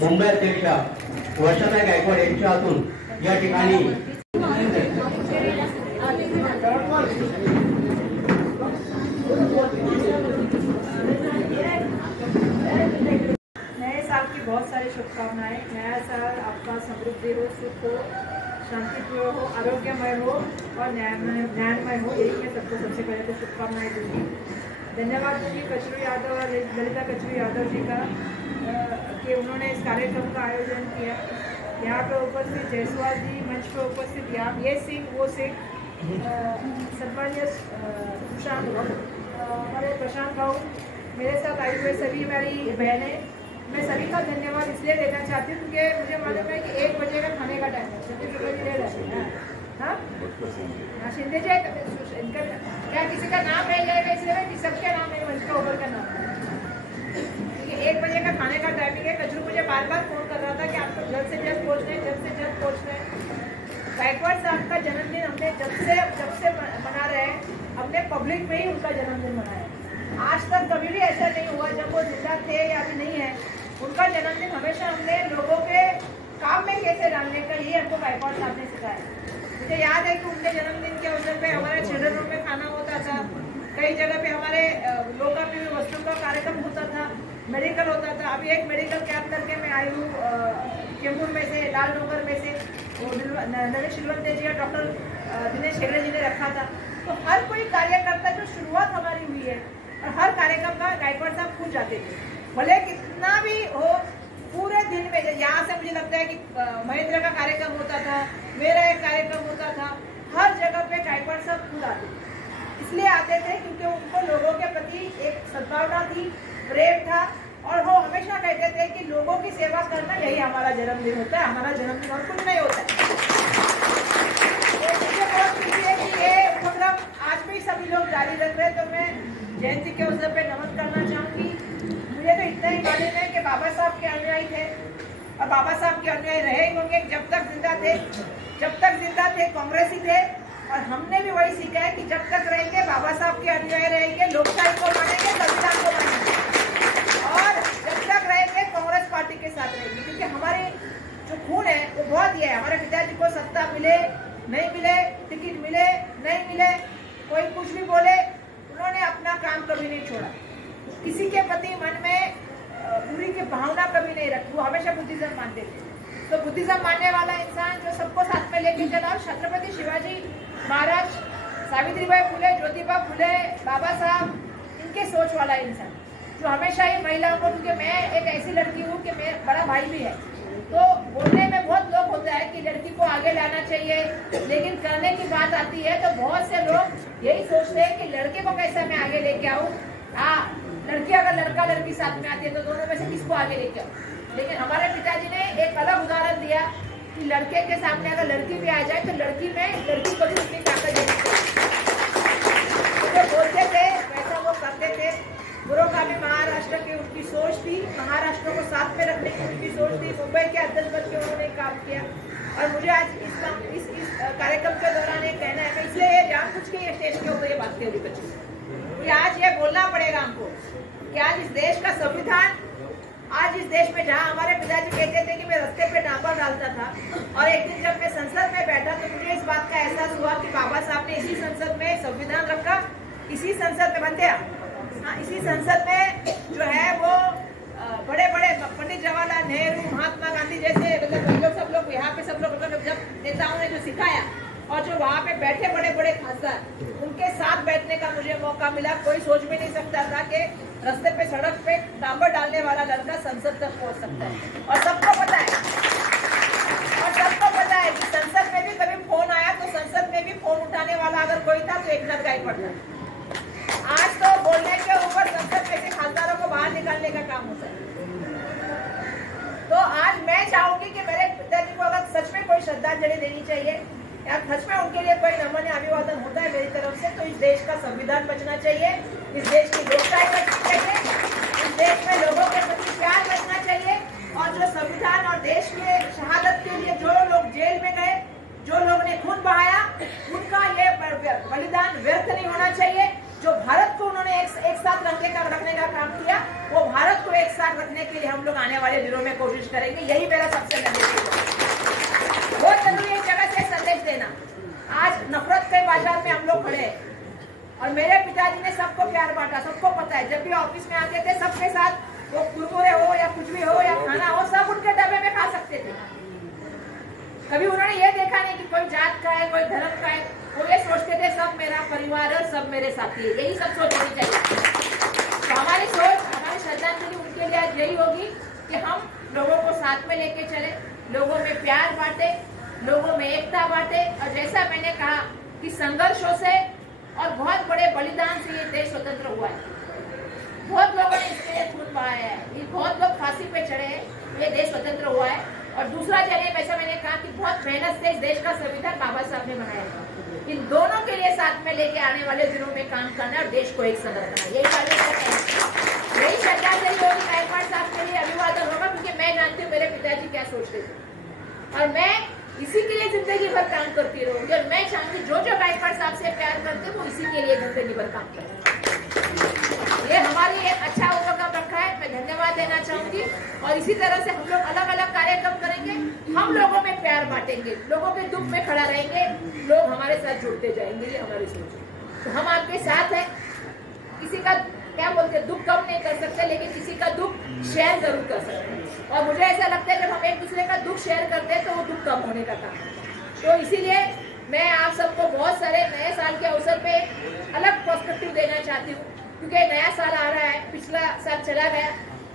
मुंबई अध्यक्ष वर्षाताई गायकवाड यांच्या हातून या ठिकाणी नए साल की बहुत सारी शुभकामनाएं। नया साल आपका समृद्धि हो, सुख हो, शांतिप्रिय हो, आरोग्यमय हो और न्यायमय हो, यही मैं सबको सबसे पहले तो शुभकामनाएं दूंगी। धन्यवाद दूंगी कचरू यादव और ललिता कचरू यादव जी का कि उन्होंने इस कार्यक्रम का आयोजन किया। यहाँ पे उपस्थित जयसवाल जी, मंच पे उपस्थित ये सिंह वो सिंह, सम्मानीय सुशांत हमारे प्रशांत भाऊ, मेरे साथ आई हुए सभी मेरी बहनें, मैं सभी का धन्यवाद इसलिए देना चाहती हूँ क्योंकि मुझे मालूम है कि 1 बजे का खाने का टाइम है। शिंदे जी ले रहे हैं, हाँ शिंदे जी, इनका क्या किसी का नाम रह जाएगा इसलिए कि सबके नाम है, मंच का ऊपर का नाम है। 1 बजे का खाने का टाइमिंग है। कचरू मुझे बार बार फोन कर रहा था कि आपको जल्द से जल्द पहुँचना है, जल्द से जल्द पहुँचना है। गायकवाड़ साहब का जन्मदिन हमने जब से मना रहे हैं, हमने पब्लिक में ही उनका जन्मदिन मनाया। आज तक कभी भी ऐसा नहीं हुआ जब वो जिंदा थे या अभी नहीं है। उनका जन्मदिन हमेशा हमने लोगों के काम में कैसे डालने का ये हमको गायकवाड़ साहब ने सिखाया। मुझे याद है कि उनके जन्मदिन के अवसर पे हमारे चिल्ड्रन रूम में खाना होता था, कई जगह पे हमारे लोकापयोगी वस्तुओं का कार्यक्रम होता था, मेडिकल होता था। अभी एक मेडिकल कैंप करके मैं आई हूँ केम्बूर में से, लाल डोंगर में से, नरेश शिलवंते जी और डॉक्टर दिनेश हेगड़े जी ने रखा था। तो हर कोई कार्यकर्ता जो शुरुआत हमारी हुई है और हर कार्यक्रम का गायकवाड़ साहब पूछ जाते थे, भले कितना भी हो। पूरे दिन में यहाँ से मुझे लगता है कि महेंद्र का कार्यक्रम होता था, मेरा एक कार्यक्रम होता था, हर जगह पे गायकवाड़ साहब खुद आते थे। इसलिए आते थे क्योंकि उनको लोगों के प्रति एक सद्भावना थी, प्रेम था और वो हमेशा कहते थे कि लोगों की सेवा करना यही हमारा जन्मदिन होता है, हमारा जन्मदिन और कुछ नहीं होता है। तो मुझे बहुत खुशी है कि ये प्रोग्राम आज भी सभी लोग जारी रख रहे हैं। तो मैं जयंती के अवसर पे नमन करना चाहूंगी। मुझे तो इतना ही मालूम है कि बाबा साहब के अनुयायी थे और बाबा साहब के अनुयायी रहे होंगे जब तक जिंदा थे कांग्रेसी थे। और हमने भी वही सीखा है कि जब तक रहेंगे बाबा साहब के अनुयायी रहेंगे, लोकशाही को मानेंगे, संविधान को मानेंगे और जब तक रहेंगे कांग्रेस पार्टी के साथ रहेंगे। क्योंकि हमारे जो खून है वो बहुत ही है। हमारे पिताजी को सत्ता मिले नहीं मिले, टिकट मिले नहीं मिले, कोई कुछ भी बोले, उन्होंने अपना काम कभी नहीं छोड़ा। किसी के प्रति मन में बुरी की भावना कभी नहीं रखी। वो हमेशा बुद्धिज्म मानते थे। तो बुद्धिज्म मानने वाला इंसान जो सबको साथ में लेके चला, छत्रपति शिवाजी महाराज, सावित्रीबाई फुले, ज्योतिबा फुले, बाबा साहब, इनके सोच वाला इंसान जो हमेशा ही महिलाओं को, क्योंकि मैं एक ऐसी लड़की हूँ कि मेरा बड़ा भाई भी है, तो बोलने में बहुत लोग होता है कि लड़की को आगे लाना चाहिए, लेकिन करने की बात आती है तो बहुत से लोग यही सोचते हैं कि लड़के को कैसे मैं आगे लेके आऊँ। लड़की अगर लड़का लड़की साथ में आती है तो दोनों में से किसको आगे लेके आऊँ। लेकिन हमारे पिताजी ने एक अलग उदाहरण दिया कि लड़के के सामने अगर लड़की भी आ जाए तो लड़की को भी उतनी ताकत देनी चाहिए। जो बोलते थे वैसा वो करते थे। पुरोगामी महाराष्ट्र की उनकी सोच थी, महाराष्ट्र को साथ में रखने की उनकी सोच थी। मुंबई के अध्यक्ष बन के उन्होंने काम किया। और मुझे आज इस कार्यक्रम के दौरान ये कहना है, इसलिए ये जानबूझ के स्टेज के ऊपर ये बात कह रही बच्ची, आज ये बोलना पड़ेगा हमको कि आज इस देश का संविधान, आज इस देश में जहाँ हमारे पिताजी कहते थे कि मैं रास्ते पे डांबर डालता था, और एक दिन जब मैं संसद में बैठा तो मुझे इस बात का एहसास हुआ कि बाबा साहब ने इसी संसद में संविधान रखा, इसी संसद में बनते इसी संसद में जो है वो बड़े बड़े पंडित जवाहरलाल नेहरू, महात्मा गांधी जैसे मतलब सब लोग यहाँ पे सब लोग जब नेताओं ने जो सिखाया और जो वहाँ पे बैठे बड़े बड़े खासदार, उनके साथ बैठने का मुझे मौका मिला। कोई सोच भी नहीं सकता था कि रास्ते पे सड़क पे डांबर डालने वाला लड़का संसद तक पहुँच सकता है। और सबको पता है कि संसद में भी कभी फोन आया तो संसद में भी फोन उठाने वाला अगर कोई था तो एकनाथ गायकवाड़ था। आज तो बोलने के ऊपर संसद में से खासदारों को बाहर निकालने का काम होता है। तो आज मैं चाहूंगी कि मेरे पिताजी को अगर सच में कोई श्रद्धांजलि देनी चाहिए या सच में उनके लिए कोई नमन अभिवादन होता है मेरी तरफ से, तो इस देश का संविधान बचना चाहिए, इस देश की लोकशाही बचनी चाहिए, इस देश में लोगों के प्रति प्यार बचना चाहिए। और जो संविधान और देश के शहादत के लिए जो लोग जेल में गए, जो लोगों ने खून बहाया, उनका ये बलिदान व्यर्थ नहीं होना चाहिए। जो भारत को उन्होंने एक साथ रखने का काम किया, वो भारत को एक साथ रखने के लिए हम लोग आने वाले दिनों में कोशिश करेंगे। यही मेरा सबसे नजदीक है। बहुत जरूरी है जगह से संदेश देना। आज नफरत के बाजार में हम लोग खड़े हैं और मेरे पिताजी ने सबको प्यार बांटा। सबको पता है, जब भी ऑफिस में आते थे सबके साथ, वो कुरकुरे हो या कुछ भी हो या खाना हो, सब उनके डब्बे में खा सकते थे। कभी उन्होंने ये देखा नहीं कि कोई जात का है, कोई धर्म का है। वो ये सोचते थे सब मेरा परिवार है, सब मेरे साथी है। यही सब सोच होनी चाहिए। तो हमारी सोच, हमारी श्रद्धांजलि उनके लिए आज यही होगी कि हम लोगों को साथ में लेके चले, लोगों में प्यार बांटे, लोगों में एकता बांटे। और जैसा मैंने कहा कि संघर्षों से और बहुत बड़े बलिदान से ये देश स्वतंत्र हुआ है। बहुत लोगों ने इसके लिए खून बहाया है, बहुत लोग फांसी पे चढ़े हैं, ये देश स्वतंत्र हुआ है। और दूसरा चलिए, वैसा मैंने कहा कि बहुत मेहनत से इस देश का संविधान बाबा साहब ने बनाया था। इन दोनों के लिए साथ में लेके आने वाले दिनों में काम करना और देश को एक संग रखना, यही यही श्रद्धांजलि होगी गायकवाड़ साहब के लिए, अभिवादन होगा। क्योंकि मैं जानती हूँ मेरे पिताजी क्या सोचते थे और मैं इसी के लिए जिंदगी भर काम करती रहूंगी। और मैं चाहूंगी जो जो गायकवाड़ साहब से प्यार करते वो इसी के लिए जिंदगी भर काम करें। ये हमारी एक अच्छा उपक्रम रखा है, मैं धन्यवाद देना चाहूंगी। और इसी तरह से हम लोग अलग अलग कार्यक्रम करेंगे, हम लोगों में प्यार बांटेंगे, लोगों के दुख में खड़ा रहेंगे, लोग हमारे साथ जुड़ते जाएंगे। ये हमारी सोच है। तो हम आपके साथ हैं। किसी का क्या बोलते दुख कम नहीं कर सकते, लेकिन किसी का दुख शेयर जरूर कर सकते हैं। और मुझे ऐसा लगता है जब हम एक दूसरे का दुख शेयर करते हैं तो वो दुख कम होने का काम है। तो इसीलिए मैं आप सबको बहुत सारे नए साल के अवसर पे अलग पर्सपेक्टिव देना चाहती हूँ। क्योंकि नया साल आ रहा है, पिछला साल चला गया,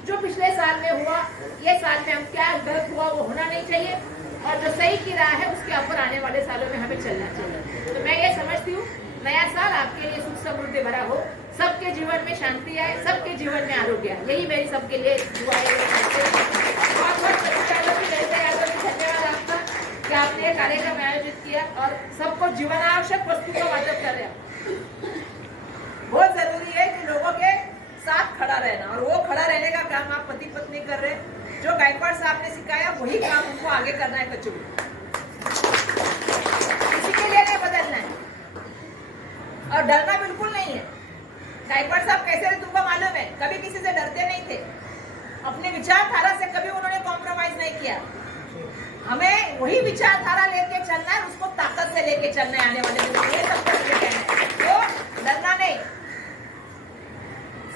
जो पिछले साल में हुआ, ये साल में हम क्या गलत हुआ वो होना नहीं चाहिए। और जो सही की राह है उसके ऊपर आने वाले सालों में हमें चलना चाहिए। तो मैं ये समझती हूँ नया साल आपके लिए सुख समृद्धि भरा हो, सबके जीवन में शांति आए, सबके जीवन में आरोग्य आए, यही मेरी सबके लिए दुआ है। बहुत धन्यवाद आपका कि आपने ये कार्यक्रम आयोजित किया और सबको जीवन आवश्यक वस्तु का वाटप कर रहे हैं। बहुत जरूरी है कि लोगों के साथ खड़ा रहना, और वो खड़ा रहने का काम आप पति पत्नी कर रहे हैं। जो गायकवाड़ साहब ने सिखाया वही काम उनको आगे करना है। कचू किसी के लिए नहीं बदलना है और डरना बिल्कुल नहीं है। गायकवाड़ साहब कैसे थे तुमको मालूम है, कभी किसी से डरते नहीं थे। अपने विचारधारा से कभी उन्होंने कॉम्प्रोमाइज नहीं किया। हमें वही विचारधारा लेके चलना है, उसको ताकत से लेके चलना है आने वाले दिनों में। ये सब कहना है, तो डरना नहीं।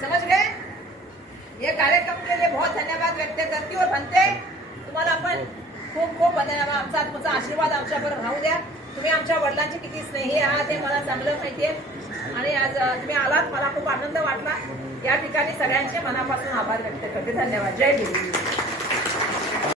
समझ गए? ये कार्यक्रम के लिए बहुत धन्यवाद व्यक्त करती हूँ। और म्हणते तुम्हाला आपण खूप खूप धन्यवाद। आमचा तुमचा आशीर्वाद आमच्यावर राहू द्या। तुम्ही आमच्या वडिलांचे किती स्नेही आहात हे मला चांगलं माहितीये आणि आज तुम्ही आलात, मला खूप आनंद वाटला। या ठिकाणी सगळ्यांचे मनापासून आभार व्यक्त करते। धन्यवाद। जय भीम।